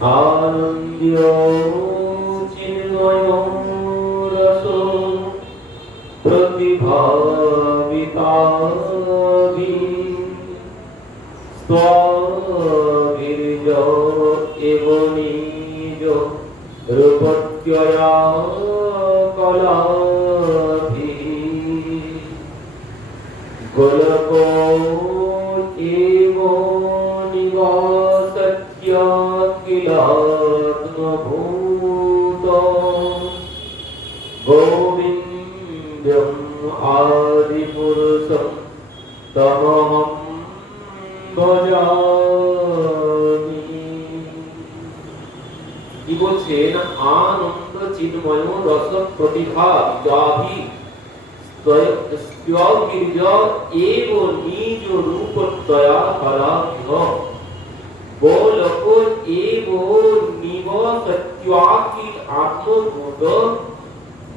আনন্দ চিন্ময় রস প্রতিভাবিতাবি স্ববীর্য এব নিজ রূপত্যয়া কিলাত্মভূত গোবিন্দম আদিপুরুষম তমহম ভজামি কি বলছেন আনন্দ চিন্ময় রস প্রতিভা বিদাভি স্তবীর্য এব নিজ রূপ দয়া করাভিহ গোলক এব নিব সত্যাকিল আত্মভূত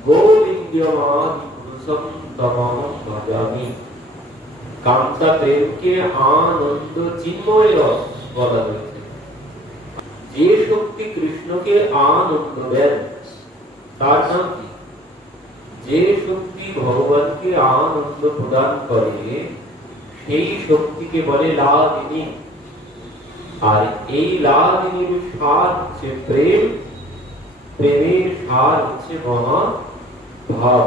গোবিন্দমাদি পুরুষম তমহম ভজামি কান্তা প্রেমকে আনন্দ চিন্ময় রস বলা হয়েছে যে শক্তি কৃষ্ণকে আনন্দ দেন তার নাম কি যে শক্তি ভগবানকে আনন্দ প্রদান করে সেই শক্তিকে বলে লাদিনী আর এই লাদিনীর সার হচ্ছে প্রেম, প্রেমের সার হচ্ছে মহা ভাব।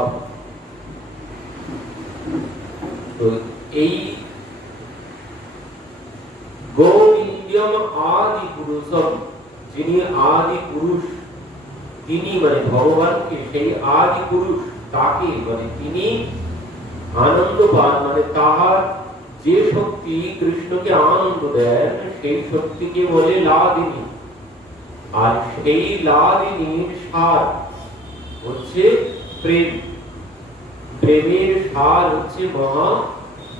তো এই গোবিন্দম আদি পুরুষম, যিনি আদি পুরুষ, তিনি মানে ভগবানকে, সেই আদি পুরুষ, তাকে মানে তিনি আনন্দ পান মানে তাহার যে শক্তি কৃষ্ণকে আনন্দ দেন সেই শক্তিকে বলে লাদিনী আর সেই লাদিনীর সার হচ্ছে প্রেম প্রেমের সার হচ্ছে মহা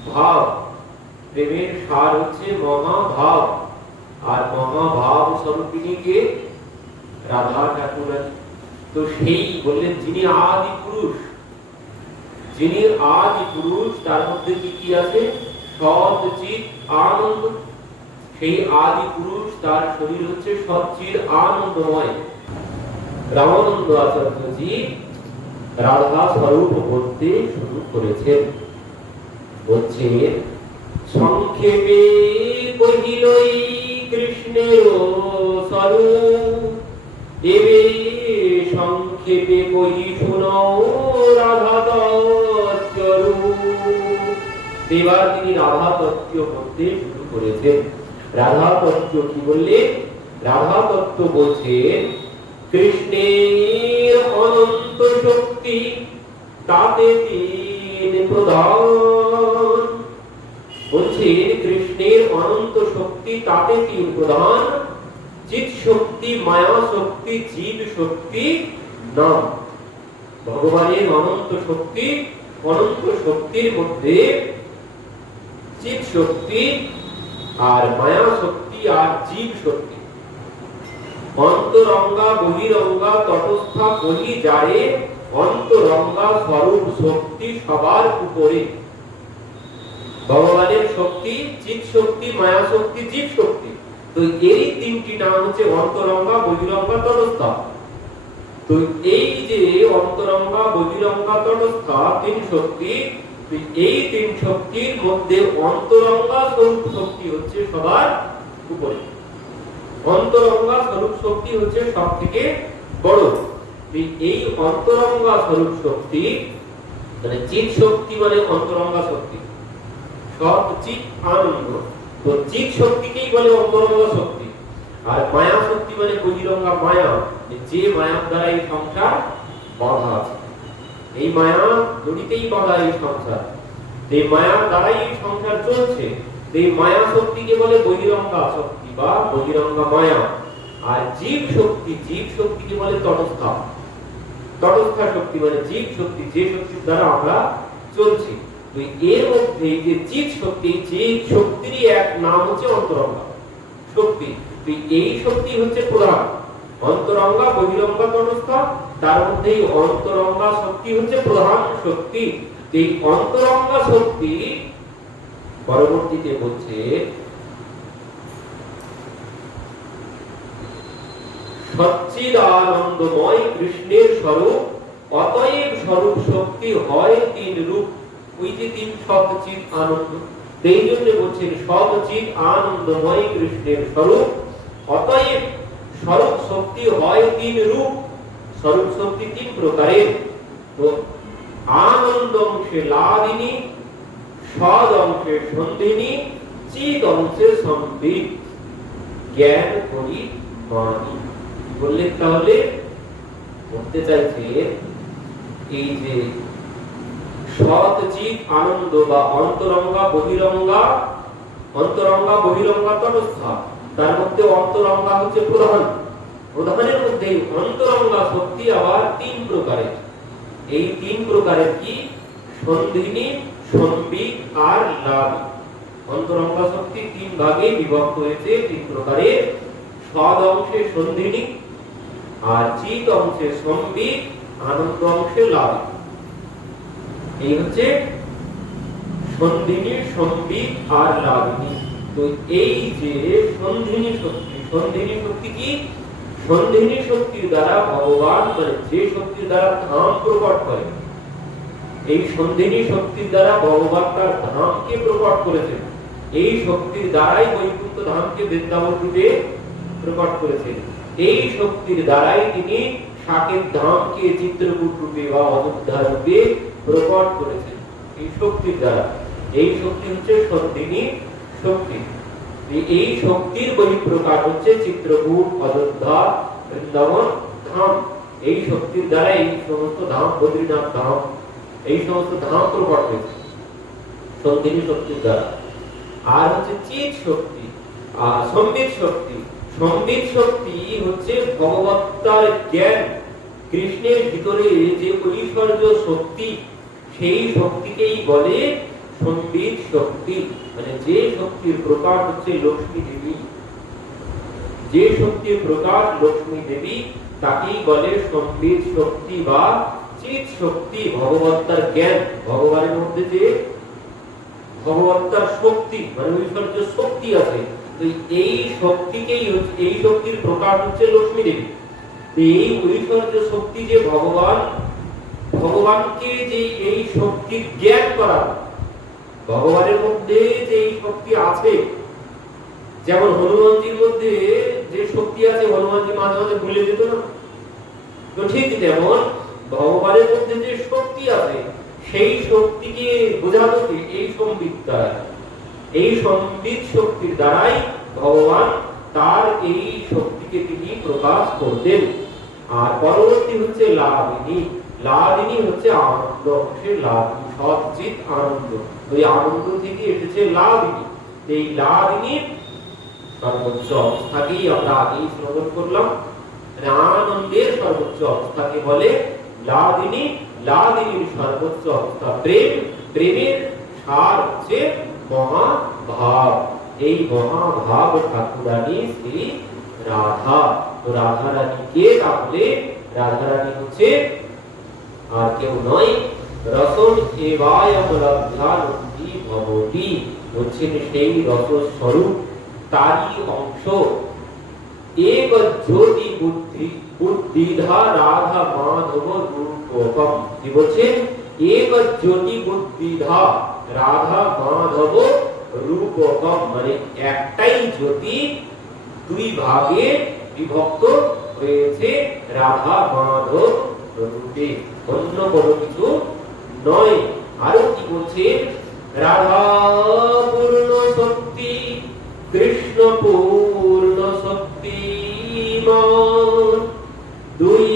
ভাব প্রেমের সার হচ্ছে মহাভাব আর মহাভাব স্বরূপিণীকে রাধা ঠাকুরানী তো সেই বললেন যিনি আদি পুরুষ যিনি আদি পুরুষ তার মধ্যে কি কি আছে আনন্দ, সেই আদি পুরুষ তার শরীর হচ্ছে আনন্দময়। রামানন্দ আচার্যজি রাধা স্বরূপ শুরু করেছেন। সংক্ষেপে কহিলই কৃষ্ণের স্বরূপ। সংক্ষেপে কহি শুনাও রাধা তত্ত্বরূপ এবার তিনি রাধা তত্ত্ব বলতে শুরু করেছেন। রাধা তত্ত্ব কি বললেন রাধা তত্ত্ব বলছেন কৃষ্ণের অনন্ত শক্তি তাতে তিন প্রধান বলছেন কৃষ্ণের অনন্ত শক্তি তাতে তিন প্রধান চিৎ শক্তি, মায়া শক্তি জীব শক্তি, নাম। ভগবানের অনন্ত শক্তি, অনন্ত শক্তির মধ্যে চিৎ শক্তি আর মায়া শক্তি আর জীব শক্তি। অন্তরঙ্গা বহিরঙ্গা তটস্থা বহি অন্তরঙ্গা স্বরূপ শক্তি সবার উপরে। ভগবানের শক্তি চিৎ শক্তি, মায়া শক্তি, জীব শক্তি। তো এই তিনটি নাম হচ্ছে অন্তরঙ্গা, বহিরঙ্গা, তটস্থা। তো এই যে অন্তরঙ্গা, বহিরঙ্গা, তটস্থা, তিন শক্তি এই তিন শক্তির মধ্যে অন্তরঙ্গা স্বরূপ শক্তি হচ্ছে সবার উপরে। অন্তরঙ্গা স্বরূপ শক্তি হচ্ছে সব থেকে বড় এই অন্তরঙ্গা স্বরূপ শক্তি মানে চিৎ শক্তি মানে অন্তরঙ্গা শক্তি। সব চিৎ আনন্দ। তো চিৎ শক্তিকেই বলে অন্তরঙ্গা শক্তি। আর মায়া শক্তি মানে বহিরঙ্গা মায়া। যে মায়ার দ্বারা এই সংসার বাধা আছে। এই মায়া জড়িতেই বাধা এই সংসার। এই মায়ার দ্বারাই এই সংসার চলছে এই মায়া শক্তিকে বলে বহিরঙ্গা শক্তি বা বহিরঙ্গা মায়া। আর জীব শক্তি, জীব শক্তিকে বলে তটস্থা। তটস্থা শক্তি মানে জীব শক্তি, যে শক্তির দ্বারা আমরা চলছি। তো এর মধ্যে যে চিৎ শক্তি চিৎ শক্তিরই এক নাম হচ্ছে অন্তরঙ্গা শক্তি। তো এই শক্তি হচ্ছে প্রধান অন্তরঙ্গা, বহিরঙ্গা, তটস্থা তার মধ্যে এই অন্তরঙ্গা শক্তি হচ্ছে প্রধান শক্তি। এই অন্তরঙ্গা শক্তি পরবর্তীতে বলছে, সচ্চিদানন্দময় কৃষ্ণের স্বরূপ, অতএব স্বরূপ শক্তি হয় তিন রূপ। ওই যে তিন সচিত আনন্দ এই জন্য বলছেন সচিত আনন্দময় কৃষ্ণের স্বরূপ, অতএব স্বরূপ শক্তি হয় তিন রূপ। স্বরূপ শক্তি তিন প্রকারের। তো আনন্দ অংশে লাদিনী সদ অংশে সন্ধিনী চিত অংশে সম্বিত জ্ঞান করি মানি বললেন তাহলে বলতে চাইছে, এই যে সৎ চিত আনন্দ বা অন্তরঙ্গা বহিরঙ্গা অন্তরঙ্গা বহিরঙ্গা তটস্থা তার মধ্যে অন্তরঙ্গা হচ্ছে প্রধান। প্রধানের মধ্যে অন্তরঙ্গা শক্তি আবার তিন প্রকারের। এই তিন প্রকারের কি? সন্ধিনী সম্বিত আর লাভী। অন্তরঙ্গা শক্তি তিন ভাগে বিভক্ত হয়েছে, তিন প্রকারের সদ অংশে সন্ধিনী আর চিত অংশে সম্বিত আনন্দ অংশে লাভী। এই হচ্ছে সন্ধিনী সম্বিত আর লাভিনী তো এই যে সন্ধিনী শক্তি সন্ধিনী শক্তি কি? সন্ধিনী শক্তির দ্বারা ভগবান মানে যে শক্তির দ্বারা ধাম প্রকট করে, এই সন্ধিনী শক্তির দ্বারা ভগবান তার ধামকে প্রকট করেছেন। এই শক্তির দ্বারাই বৈকুণ্ঠ ধামকে বৃন্দাবন রূপে প্রকট করেছেন। এই শক্তির দ্বারাই তিনি শাকের ধামকে চিত্রকূট রূপে বা অযোধ্যা রূপে প্রকট করেছেন। এই শক্তির দ্বারা। এই শক্তি হচ্ছে সন্ধিনী শক্তি। এই- শক্তির বহিঃপ্রকাশ হচ্ছে চিত্রকূট, অযোধ্যা, বৃন্দাবন, ধাম। এই শক্তির দ্বারা এই সমস্ত ধাম, বদ্রীনাথ ধাম, এই সমস্ত ধাম প্রকট হয়েছে। শক্তির দ্বারা। আর হচ্ছে চিত শক্তি আর সম্বিত শক্তি। সম্বিত শক্তি হচ্ছে ভগবত্তার জ্ঞান। কৃষ্ণের ভিতরে যে ঐশ্বর্য শক্তি, সেই শক্তিকেই বলে সম্বিত শক্তি মানে যে শক্তির প্রকাশ হচ্ছে লক্ষ্মী দেবী। যে শক্তির প্রকাশ লক্ষ্মী দেবী, তাকেই বলে শক্তি বা চিত শক্তি। ভগবত্তার জ্ঞান, ভগবানের মধ্যে যে ভগবত্তার শক্তি মানে শক্তি আছে এই শক্তিকেই এই শক্তির প্রকাশ হচ্ছে লক্ষ্মী দেবী। এই ঐশ্বর্য শক্তি যে ভগবান, ভগবানকে যে এই শক্তির জ্ঞান করা ভগবানের মধ্যে যে শক্তি আছে, যেমন হনুমানজির মধ্যে যে শক্তি আছে, হনুমানজি মাঝে মাঝে ভুলে যেত না? তো ঠিক তেমন ভগবানের মধ্যে যে শক্তি আছে, সেই শক্তিকে বোঝানো কি এই সম্বিত এই সম্বিত শক্তির দ্বারাই ভগবান তার এই শক্তিকে তিনি প্রকাশ করতেন আর পরবর্তী হচ্ছে লাভিনী। লাভিনী হচ্ছে আনন্দ সে লাভিনী। সচিত আনন্দ। ওই আনন্দ থেকে এসেছে লাভিনী এই লাভিনীর সর্বোচ্চ অবস্থাকেই আমরা আগেই শ্রবণ করলাম। আনন্দের সর্বোচ্চ অবস্থাকে বলে সর্বোচ্চ অবস্থা প্রেম। প্রেমের সার হচ্ছে মহাভাব। এই মহাভাব ঠাকুরানী শ্রী রাধা। তো রাধা রানী কে তাহলে রাধা হচ্ছে আর কেউ নয় রসন এবায়ম ভবতি? হচ্ছেন সেই রস স্বরূপ তারই অংশ। জ্যোতি বুদ্ধি রাধা মাধব রূপকম। মানে একটাই জ্যোতি, দুই ভাগে বিভক্ত হয়েছে রাধা মাধব রূপে। অন্য কোনো কিছু নয় আরও কি বলছে রাধা শক্তি, কৃষ্ণ পূর্ণ শক্তি দুই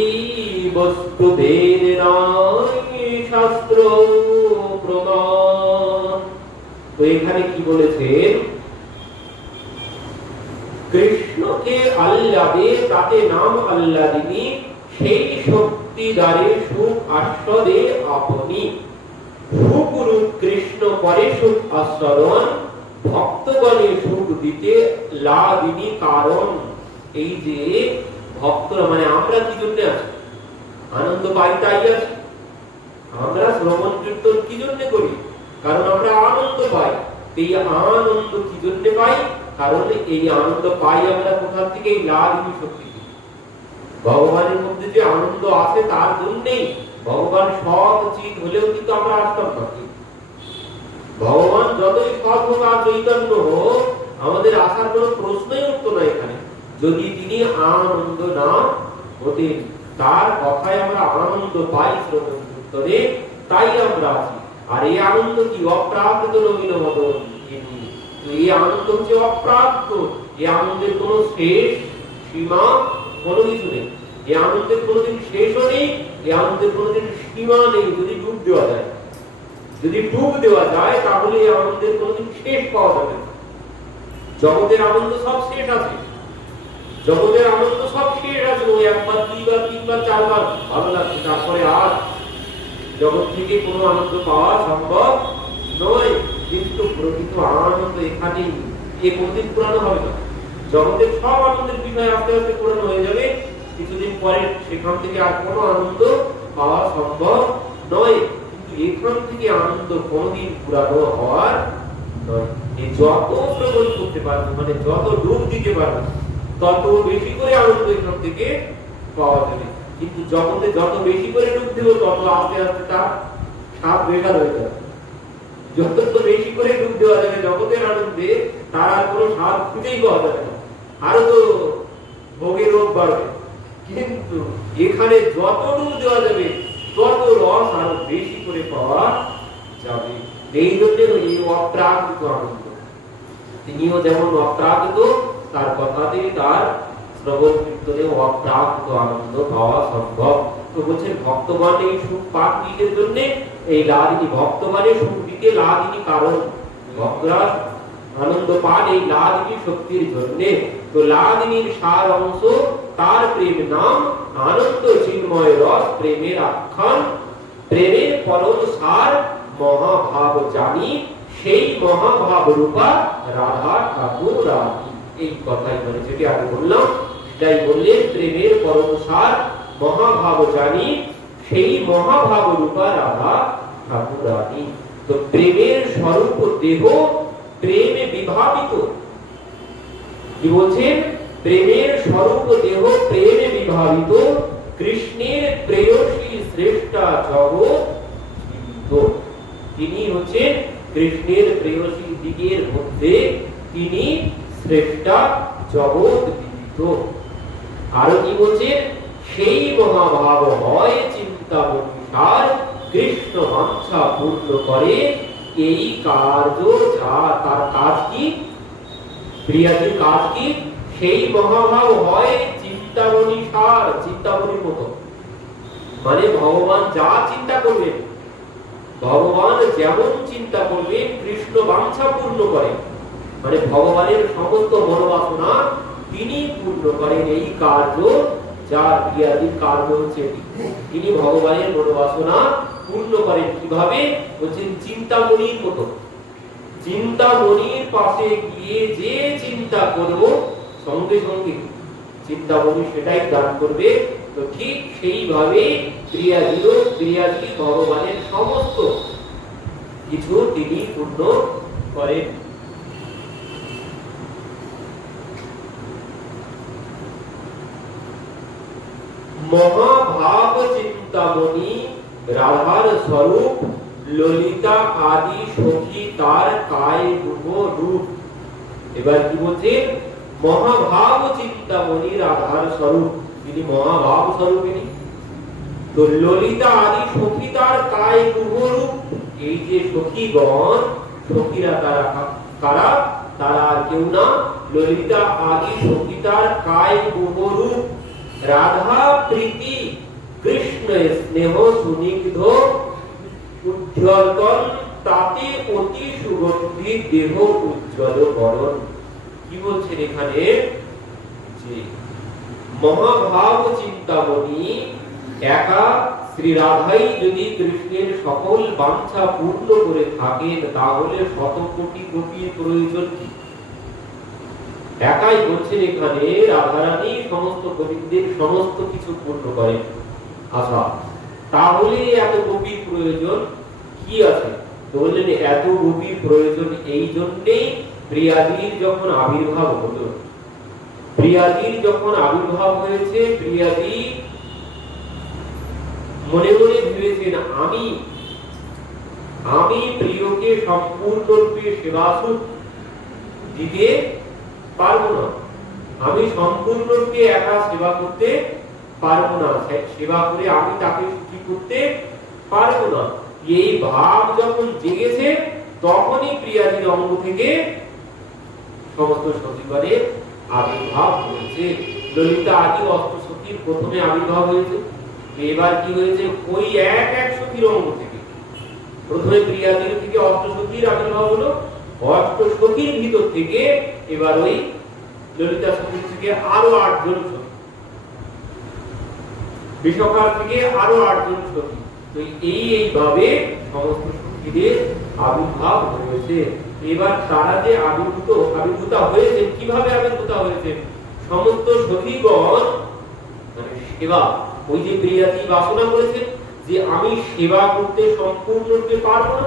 বস্তু বেদ শাস্ত্র প্রমাণ। তো এখানে কি বলেছেন? কৃষ্ণকে আল্লাদে তাতে নাম আল্লাদিনী সেই শক্তি দ্বারে সুখ আস্বাদে আপনি। সুগুরু কৃষ্ণ পরে সুখ ভক্তগণে সুখ দিতে লাদিনী কারণ। এই যে ভক্তরা মানে আমরা কি জন্য আছি? আনন্দ পাই তাই আছি। আমরা শ্রবণ কীর্তন কি জন্য করি? কারণ আমরা আনন্দ পাই। এই আনন্দ কি জন্য পাই? কারণ এই আনন্দ পাই আমরা কোথা থেকে? এই লাদিনী শক্তি ভগবানের মধ্যে যে আনন্দ আছে, তার জন্যই ভগবান সৎ চিত হলেও কিন্তু আমরা আসতাম না ভগবান যতই সৎ হোক আর চৈতন্য হোক, আমাদের আসার কোনো প্রশ্নই উঠতো না এখানে। যদি তিনি আনন্দ না হতেন, তার কথায় আমরা আনন্দ পাই শ্রবণ তাই আমরা আছি। আর এই আনন্দ কি অপ্রাপ্ত নবীন মদন এই আনন্দ হচ্ছে অপ্রাপ্ত। এই আনন্দের কোনো শেষ সীমা কোনো কিছু নেই। এই আনন্দের কোনোদিন শেষও নেই এই আনন্দের কোনোদিন সীমা নেই যদি ডুব দেওয়া যায়। যদি ডুব দেওয়া যায়, তাহলে এই আনন্দের কোনোদিন শেষ পাওয়া যাবে না। জগতের আনন্দ সব শেষ আছে। জগতের আনন্দ সব শেষ আছে, ওই একবার, দুইবার, তিনবার, চারবার, ভালো লাগছে। তারপরে আর জগৎ থেকে কোনো আনন্দ পাওয়া সম্ভব নয়। কিন্তু প্রকৃত আনন্দ এখানেই, এ কোনদিন পুরানো হবে না। জগতের সব আনন্দের বিষয় আস্তে আস্তে পুরানো হয়ে যাবে। কিছুদিন পরে সেখান থেকে আর কোনো আনন্দ পাওয়া সম্ভব নয়। কিন্তু এখান থেকে আনন্দ কোনোদিন পুরানো হওয়ার নয়। মানে ডুব দিব, তত আস্তে আস্তে সাপ বেকার হয়ে যাবে। যত বেশি করে ডুব দেওয়া যাবে আনন্দে খুঁজেই পাওয়া যাবে না। আরও তো ভোগের রোগ বাড়বে। কিন্তু এখানে যত ডুব দেওয়া যাবে তত রস আরও বেশি করে পাওয়া যাবে। এই জন্য এই অপ্রাকৃত আনন্দ তিনিও যেমন অপ্রাকৃত, তার কথাতে তার শ্রবণ অপ্রাকৃত আনন্দ পাওয়া সম্ভব। তো বলছেন ভক্তগণ এই সুখ পাক দিকের জন্য, এই লাদিনী ভক্তগণের সুখ দিতে লাদিনী কারণ ভক্তরা আনন্দ পান এই লাদিনী শক্তির জন্য। তো লাদিনীর সার অংশ তার প্রেম নাম আনন্দ চিন্ময় রস, প্রেমের আখ্যান, প্রেমের পরম সার মহাভাব জানি, সেই মহাভাব রূপা রাধা ঠাকুর রানী এই কথাই মানে যেটি আগে বললাম। সেটাই বললেন, প্রেমের পরম সার মহাভাব জানি, সেই মহাভাব রূপা রাধা ঠাকুর রানী তো প্রেমের স্বরূপ দেহ, প্রেমে বিভাবিত। কি বলছেন? প্রেমের স্বরূপ দেহ প্রেমে বিভাবিত, কৃষ্ণের প্রেয়সী শ্রেষ্ঠা জগৎ তিনি হচ্ছেন কৃষ্ণের প্রেয়সী দিকের মধ্যে তিনি শ্রেষ্ঠা জগৎ বিদিত আরও কি বলছেন সেই মহাভাব হয় চিন্তা মনীষার কৃষ্ণ বাঞ্ছা পূর্ণ করে। এই কার্য যা তার কাজ কি? প্রিয়াজির কাজ কি? সেই মহাভাব হয় চিন্তামণি সার চিন্তামণির মতো মানে ভগবান যা চিন্তা করবেন, ভগবান যেমন চিন্তা করবেন, কৃষ্ণ বাঞ্ছা পূর্ণ করেন। মানে ভগবানের সমস্ত মনোবাসনা তিনি পূর্ণ করেন। এই কার্য যার ক্রিয়াদির কার্য হচ্ছে তিনি ভগবানের মনোবাসনা পূর্ণ করেন কীভাবে? বলছেন চিন্তামণির মতো। চিন্তামণির পাশে গিয়ে যে চিন্তা করব সঙ্গে সঙ্গে চিন্তামণি সেটাই দান করবে। তো ঠিক সেইভাবে ক্রিয়াদিল ক্রিয়াদি ভগবানের সমস্ত কিছু তিনি পূর্ণ করেন। মহাভাব চিন্তামণি রাধার স্বরূপ, ললিতা আদি সখী তার কায় রূপ। এবার কি বলছে? মহাভাব চিন্তামণি রাধার স্বরূপ। তিনি মহাভাব স্বরূপিনী তো ললিতা আদি সখী তার কায় রূপ রূপ এই যে সখীগণ, সখীরা তারা কারা? তারা আর কেউ না। ললিতা আদি সখীতার কায় রূপ রূপ রাধা, প্রীতি, কৃষ্ণ স্নেহ সুনিগ্ধ। উজ্জ্বলতন তাতে অতি সুগন্ধি দেহ উজ্জ্বল বরণ। কি বলছেন এখানে যে মহাভাব চিন্তামণি একা শ্রী যদি কৃষ্ণের সকল বাঞ্ছা পূর্ণ করে থাকেন, তাহলে শত কোটি কোটির প্রয়োজন কি? একাই বলছেন এখানে রাধারানী সমস্ত গোবিন্দের সমস্ত কিছু পূর্ণ করেন। আচ্ছা তাহলে এত গভীর প্রয়োজন কি আছে? বললেন, এত গভীর প্রয়োজন এই জন্যেই প্রিয়াদির যখন আবির্ভাব হলো, প্রিয়াদির যখন আবির্ভাব হয়েছে, প্রিয়াদি মনে মনে ভেবেছেন, আমি আমি প্রিয়কে সম্পূর্ণরূপে সেবা সুখ দিতে পারব না। আমি সম্পূর্ণরূপে একা সেবা করতে পারব না। সেবা করে আমি তাকে সুখী করতে পারব না। এই ভাব যখন জেগেছে, তখনই প্রিয়াদির অঙ্গ থেকে সমস্ত সচিবারের আবির্ভাব হয়েছে। ললিতা আদি অষ্ট সখীর প্রথমে আবির্ভাব হয়েছে। এবার কি হয়েছে? ওই এক এক সখীর অঙ্গ থেকে। প্রথমে প্রিয়াদির থেকে অষ্ট সখীর আবির্ভাব হলো অষ্ট সখীর ভিতর থেকে এবার ওই ললিতা সখীর থেকে আরও আটজন সখী বিশ্বকার থেকে আরও আটজন সখী তো এই এইভাবে সমস্ত আবির্ভাব হয়েছে। এবার তারা যে আবির্ভূত আবির্ভূত হয়েছে, কীভাবে আবির্ভূত হয়েছে? সমস্ত সখীগণ মানে সেবা, ওই যে বাসনা যে আমি সেবা করতে সম্পূর্ণরূপে না।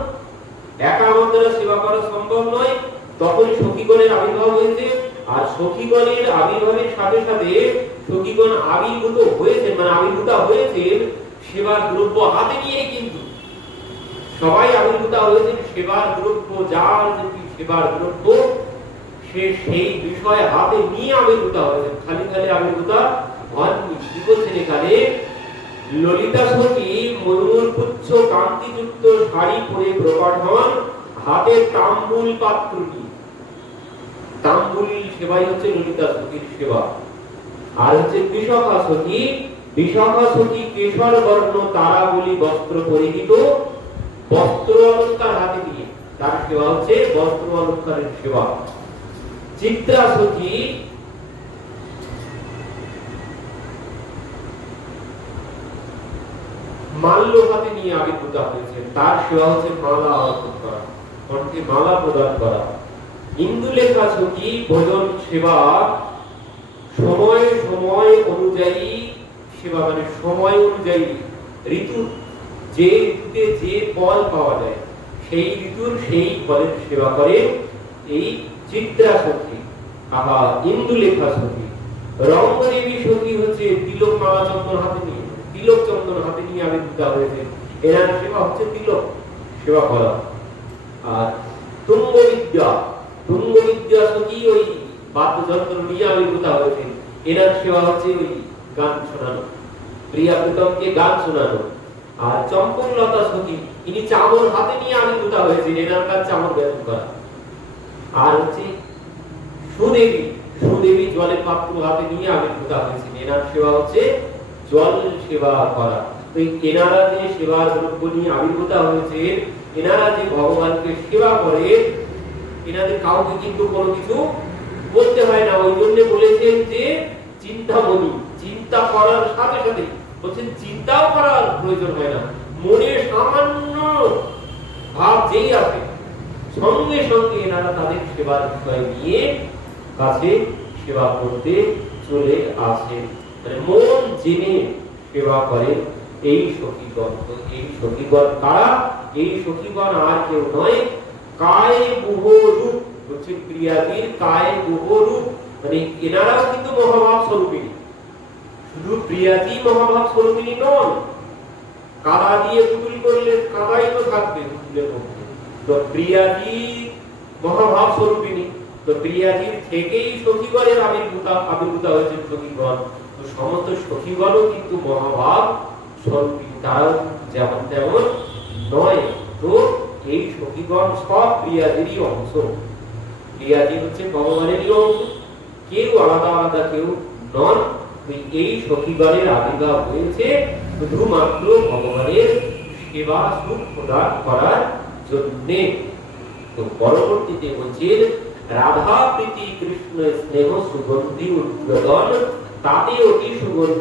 একা আমার দ্বারা সেবা করা সম্ভব নয়। তখন সখীগণের আবির্ভাব হয়েছে। আর সখীগণের আবির্ভাবের সাথে সাথে সখীগণ আবির্ভূত হয়েছেন মানে আবির্ভূত হয়েছেন, সেবার দ্রব্য হাতে নিয়ে কিন্তু সবাই আবির্ভূত হয়েছেন সেবার দ্রব্য যার যেটি সেবার দ্রব্য সে সেই বিষয় হাতে নিয়ে আবির্ভূত হয়েছেন খালি খালি আবির্ভূত হননি কি বলছেন এখানে? ললিতা সতী, ময়ূর পুচ্ছ, কান্তিযুক্ত শাড়ি পরে প্রকট হন, হাতে তাম্বুল পাত্র নিয়ে। তাম্বুল সেবাই হচ্ছে ললিতা সতীর সেবা। আর হচ্ছে বিশাখা সতী বিশাখা সতী কেশর বর্ণ তারা বলি বস্ত্র পরিহিত বস্ত্র অলঙ্কার হাতে নিয়ে। তার সেবা হচ্ছে? বস্ত্র অলঙ্কারের সেবা চিত্রা সতী মাল্য হাতে নিয়ে আবির্ভূত হয়েছে। তার সেবা হচ্ছে? মালা অর্পণ করা। কণ্ঠে মালা প্রদান করা। ইন্দুলেখা সখী ভোজন সেবা। সময় সময় অনুযায়ী, সেবা মানে সময় অনুযায়ী, ঋতু যে ঋতুতে যে ফল পাওয়া যায়, সেই ঋতুর সেই ফলের সেবা করে এই চিত্রা সখী আহা ইন্দুলেখা সখী রঙ্গদেবী সখী হচ্ছে তিলক মালা চন্দন হাতে নিয়ে, তিলক চন্দন হাতে নিয়ে আবির্ভূত হয়েছে এনার সেবা হচ্ছে তিলক, সেবা করা। আর তুঙ্গ বিদ্যা তুঙ্গ বিদ্যা সখী ওই বাদ্যযন্ত্র নিয়ে আবির্ভূত হয়েছে এনার সেবা হচ্ছে ওই গান শোনানো। প্রিয়া প্রীতমকে গান শোনানো। আর চম্পকলতা সখী, ইনি চামর হাতে নিয়ে আবির্ভূত হয়েছেন এনার কাজ চামর বেতন করা। আর হচ্ছে সুদেবী সুদেবী জলের পাত্র হাতে নিয়ে আবির্ভূত হয়েছেন এনার সেবা হচ্ছে জল সেবা করা। তো এনারা যে দ্রব্য নিয়ে হয়েছে, এনারা যে ভগবানকে সেবা করে, এনাদের কাউকে কিন্তু কোনো কিছু বলতে হয় না। ওই জন্য বলেছেন যে চিন্তামণি, চিন্তা করার সাথে সাথে বলছেন, চিন্তাও করার প্রয়োজন হয় না। মনে সামান্য ভাব যেই আসে সঙ্গে সঙ্গে এনারা তাদের সেবার বিষয় নিয়ে কাছে সেবা করতে চলে আসে। মানে মন জেনে সেবা করে, এই সখীগণ। তো এই সখীগণ কারা এই সখীগণ আর কেউ নয়, কায় গুহ হচ্ছে ক্রিয়াদির কায় গুহ মানে এনারাও কিন্তু মহাভাব স্বরূপিনী শুধু প্রিয়াদি মহাভাব স্বরূপিনী নন কাদা দিয়ে পুতুল করলে কাদাই তো থাকবে পুতুলের মধ্যে? তো প্রিয়াদি মহাভাব স্বরূপিনী তো প্রিয়াদির থেকেই সখীগণের আবির্ভূত আবির্ভূত হয়েছে সখীগণ। তো সমস্ত সখীগণও কিন্তু মহাভাব স্বরূপিনী তারাও যেমন তেমন নয়, তো এই সখীগণ সব প্রিয়াদেরই অংশ। প্রিয়াদি হচ্ছে ভগবানেরই অংশ। কেউ আলাদা আলাদা কেউ নন। এই সখীগণের আবির্ভাব হয়েছে শুধুমাত্র ভগবানের সেবা সুখ প্রদান করার জন্যে। তো পরবর্তীতে বলছেন রাধা প্রীতি কৃষ্ণ স্নেহ সুগন্ধি উদ্বোধন, তাতে অতি সুগন্ধি